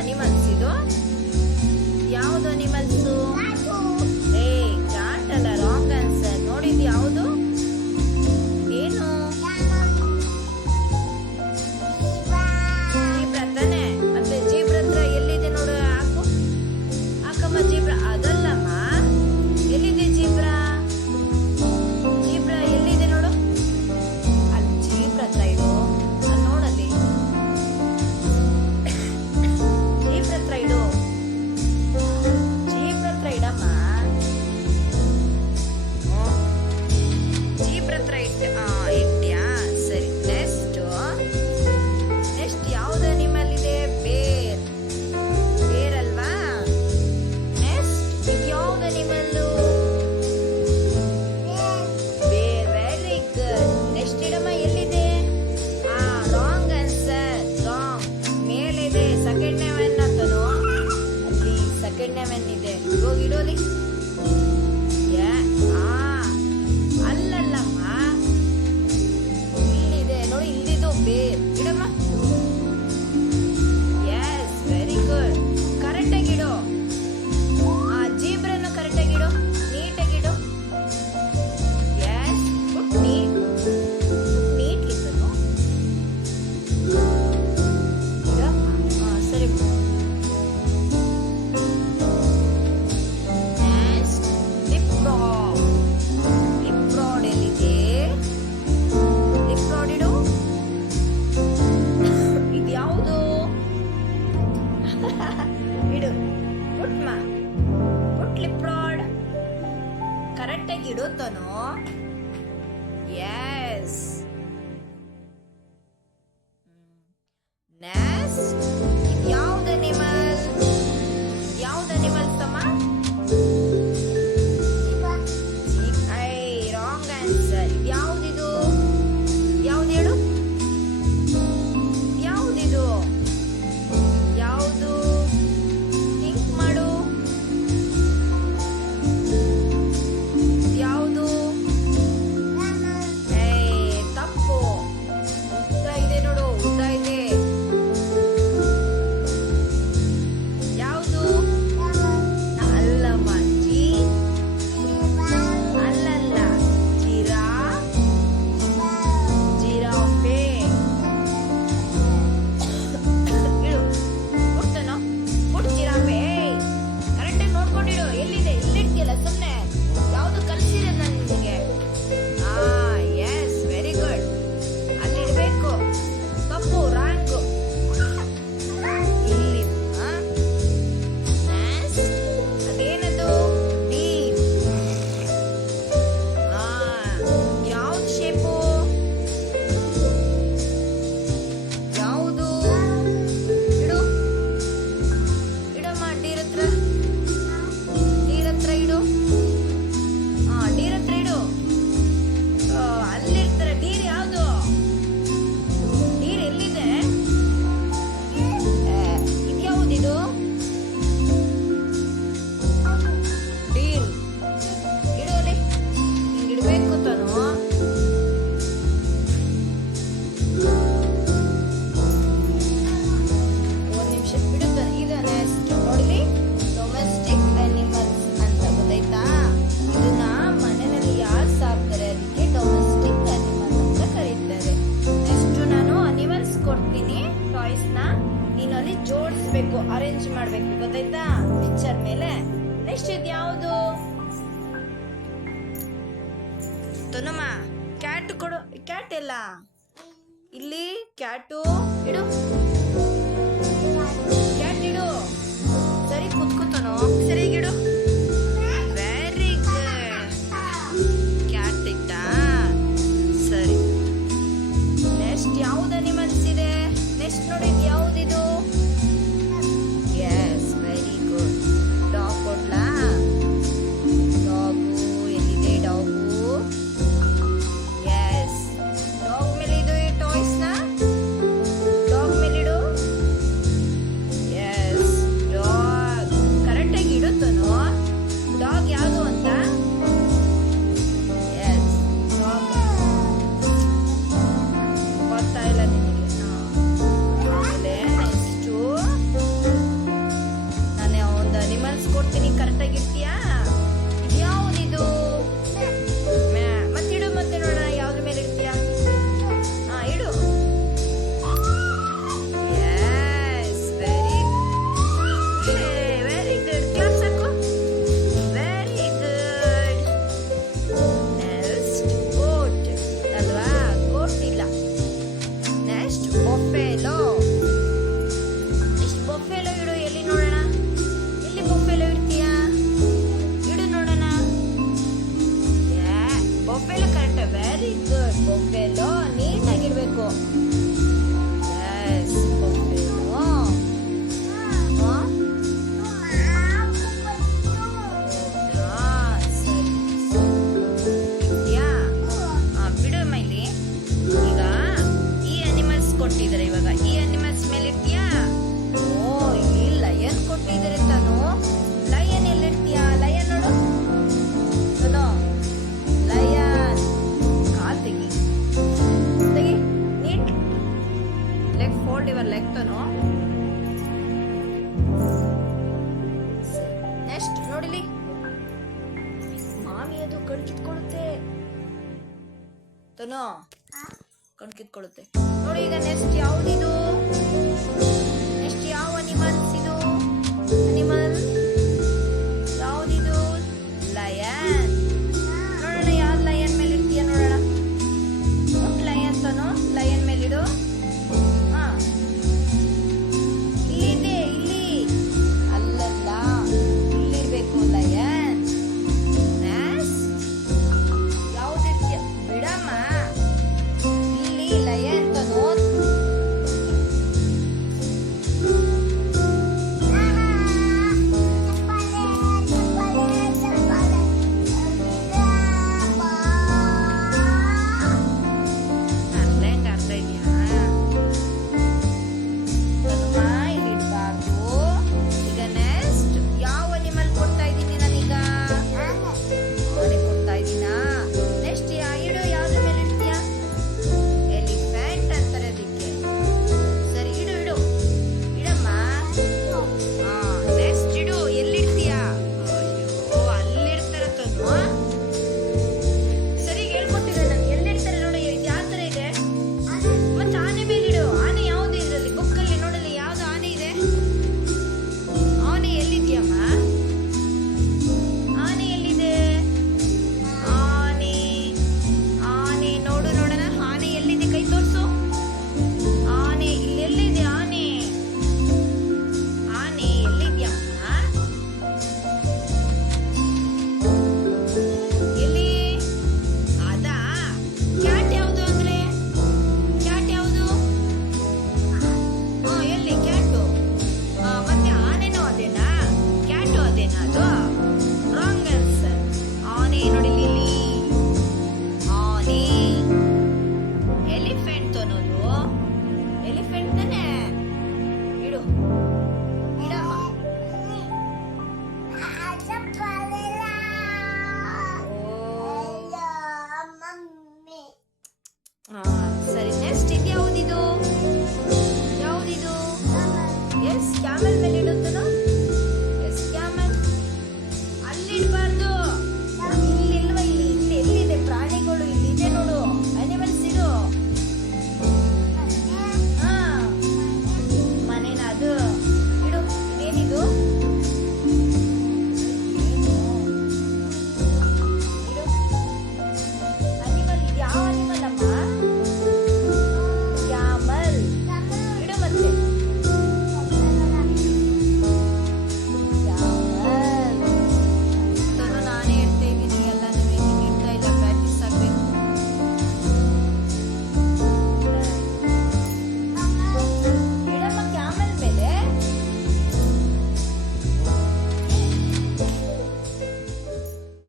Animals ಇದು? ಯಾವುದು animals? ಏ ಕ್ಯಾಟ್ ಅಲ್ಲ, ರಾಂಗ್ ಆನ್ಸರ್. ನೋಡಿದ್ ಯಾವುದು? ಏನು? ಜೀಬ್ರಾ ತಾನೆ. ಮತ್ತೆ ಜೀಬ್ರಾ ಹತ್ರ ಎಲ್ಲಿದೆ ನೋಡು, ಹಾಕಮ್ಮ ಜೀಬ್ರಾ. ಅದಲ್ಲಮ್ಮ, ಎಲ್ಲಿದೆ ಜೀಬ್ರಾ? ಜೀಬ್ರಾ ಎಲ್ಲಿದೆ ನೋಡು, ಅಲ್ಲಿ ಜೀಬ್ರಾ ಹತ್ರ ಇಡು. ಅಲ್ಲಿ ನೋಡಲ್ಲಿ ಜೀಬ್ರಾ ಹತ್ರ ಇಡು. ಜೀಬ್ರಾ ಹತ್ರ ಇಡಮ್ಮ. ಜೀಬ್ರಾ ಹತ್ರ ಇಟ್ಟ್ಯಾ? ಸರಿ. ನೆಕ್ಸ್ಟ್ ಯಾವ್ದು ಅನಿಮಲ್ ಇದೆ? ಬೇರ್. ಬೇರ್ ಅಲ್ವಾ? ನೆಕ್ಸ್ಟ್ ಇದು ಯಾವ್ದು ಅನಿಮಲ್ಲು? ಬೇರ್. Very good. ನೆಕ್ಸ್ಟ್ ಇಡಮ್ಮ. ಎಲ್ಲಿದೆ? Wrong answer. ರಾಂಗ್. ಮೇಲಿದೆ. ಸೆಕೆಂಡ್ ನೇವನ್ ಅಂತನೋ, ಅಲ್ಲಿ ಸೆಕೆಂಡ್ ನೇವನ್ ಇದೆ. ಹೋಗಿ ಇಡೋಲಿ. ಅಲ್ಲಲ್ಲಮ್ಮ, ಇಲ್ಲಿದೆ ನೋಡಿ, ಇಲ್ಲಿದು ಬೇರ್. ಇಡಮ್ಮ. Yes, very good. ಕರೆಕ್ಟಾಗಿ ಇಡು. ಜೀಬ್ರನ್ನು ಕರೆಕ್ಟಾಗಿ ಇಡು, ನೀಟಾಗಿಡು. ಎಸ್, ನೀಟ್ ಇದ್ದನು. ಸರಿ. ನೆಕ್ಸ್ಟ್ ಲಿಪ್ರಾಡ್. ಲಿಪ್ರಾಡ್ ಎಲ್ಲಿದೆ? ಲಿಪ್ರಾಡ್ ಇಡು. ಇದು ಯಾವುದು? ಇಡು. ಪುಟ್ಮ. ಪುಟ್ ಲಿಪ್ರಾಡ್. ಕರೆಕ್ಟಾಗಿ ಇಡುತ್ತನೋ? ಎಸ್. ನೆಕ್ಸ್ಟ್ ಇದು ಯಾವ್ದು ಅನಿಮಲ್? ಯಾವ್ದು ಅನಿಮಲ್ ತಮ್ಮ? Wrong answer. ಇದು ಯಾವ್ದಿದು? ಯಾವ್ದು ಹೇಳು? ಯಾವ್ದಿದು? ಯಾವುದು? ಥಿಂಕ್ ಮಾಡು. ಯಾವುದು? ತಪ್ಪು. ಉದ್ದ ಇದೆ ನೋಡು, ಉದ್ದ ಇದೆ. ಯಾವುದು? ಅಲ್ಲಮ್ಮ, ಅಲ್ಲಲ್ಲ, ಜಿರಾಫೆ. ಇಡು. ಪುಟ್ಟನೋ? Put giraffe. ಕರೆಕ್ಟಾಗಿ ನೋಡ್ಕೊಂಡಿಡು. ಎಲ್ಲಿದೆ? ಇಲ್ಲಿಡ್ತೀಯಲ್ಲ ಸುಮ್ಮನೆ. ಯಾವುದು ಕಲಿಸಿದೆ ನಾನು ನಿಮಗೆ? Yes, very good. ಅಲ್ಲಿಡ್ಬೇಕು. ತಪ್ಪು, ರಾಂಗು. ಇಲ್ಲಿ. ಅದೇನದು? ಡೀರ್. ಯಾವ್ದು ಶೇಪು? ಯಾವುದು? ಇಡು. ಇಡಮ್ಮ. ಡೀರ್ ಹತ್ರ ಇಡು. ಡೀರ್ ಹತ್ರ ಇಡು. ಅಲ್ಲಿರ್ತಾರೆ. ಡೀರ್ ಯಾವುದು? ಡೀರ್ ಎಲ್ಲಿದೆ? ಇದು ಯಾವುದಿದು? ಡೀರ್. ಇಡೋಲಿ. ಹಿಂಗೆ ಇಡಬೇಕು ತಾನು. ಒಂದು ನಿಮಿಷ ಬಿಡುತ್ತಾನೆ. ಇದು ನೆಕ್ಸ್ಟ್ ನೋಡಿಲಿ, ಡೊಮೆಸ್ಟಿಕ್ ಅನಿಮಲ್ಸ್ ಅಂತ. ಗೊತ್ತಾಯ್ತಾ? ಇದನ್ನ ಮನೆಯಲ್ಲಿ ಯಾರು ಸಾಕ್ತಾರೆ ಅದಕ್ಕೆ ಡೊಮೆಸ್ಟಿಕ್ ಅನಿಮಲ್ ಅಂತ ಕರೀತಾರೆ. ನೆಕ್ಸ್ಟ್ ನಾನು ಅನಿಮಲ್ಸ್ ಕೊಡ್ತೀನಿ, ಟಾಯ್ಸ್ ನ. ನೀನು ಅಲ್ಲಿ ಜೋಡಿಸ್ಬೇಕು, ಅರೇಂಜ್ ಮಾಡ್ಬೇಕು. ಗೊತ್ತಾಯ್ತಾ? ಪಿಕ್ಚರ್ ಮೇಲೆ. ನೆಕ್ಸ್ಟ್ ಇದು ಯಾವುದು? ತನಮ್ಮ, ಕ್ಯಾಟ್ ಕೊಡು. ಕ್ಯಾಟ್ ಎಲ್ಲ ಇಲ್ಲಿ. ಕ್ಯಾಟು ಇಡು. ಕ್ಯಾಟ್ ಇಡು. ಸರಿ, ಕುತ್ಕೋತಾನೋ? ಸರಿಗಿಡು. Very good. ಕ್ಯಾಟ್ ಇಟ್ಟ. ಸರಿ. ನೆಕ್ಸ್ಟ್ ಯಾವ್ದು ಅನಿಮಲ್ಸ್ ಇದೆ? ನೆಕ್ಸ್ಟ್ ನೋಡಿ, ಯಾವ್ದಿದು? Yes, very good. ಡಾಗ್ ಕೊಡ್ಲಾ? ಡಾಗು ಎಲ್ಲಿದೆ? ಡಾಗು. ಎಸ್. ಡಾಗ್ ಮೇಲೆ ಇದು ಟಾಯ್ಸ್ ನ. ಡಾಗ್ ಮೇಲೆ ಕಿತ್ಕೊಳ್ಳುತ್ತೆ. ತನು ಕಣ್ ಕಿತ್ಕೊಳ್ಳುತ್ತೆ. ನೋಡಿ ಈಗ ನೆಕ್ಸ್ಟ್ ಯಾವ್ದಿದು? ನೆಕ್ಸ್ಟ್ ಯಾವ ಅನಿಮಲ್ಸ್ ಇದು? ಅನಿಮಲ್ ಯಾವ್ದಿದು? ಲಯನ್. ನೋಡೋಣ ಯಾವ್ದು ಲಯನ್ ಮೇಲೆ ಇರ್ತೀಯ ನೋಡೋಣ. ಲಯನ್ ತನು ಲಯನ್ ಮೇಲಿಡು. ಹಾ ಇಲ್ಲಿದೆ, ಇಲ್ಲಿ ಅಲ್ಲಲ್ಲ, ಇಲ್ಲಿರ್ಬೇಕು ಲಯನ್. ಯಾವ್ದಿರ್ತೀಯ ಬಿಡಮ್ಮ. ಇಲ್ಲಿ ಲಯನ್ ತನು. ಸರಿ ನೆಕ್ಸ್ಟ್ ಇದು ಯಾವ್ದಿದು? ಯಾವ್ದಿದು? ಎಸ್ ಕ್ಯಾಮಲ್ ಮೇಲೆ ಇಡುತ್ತನ.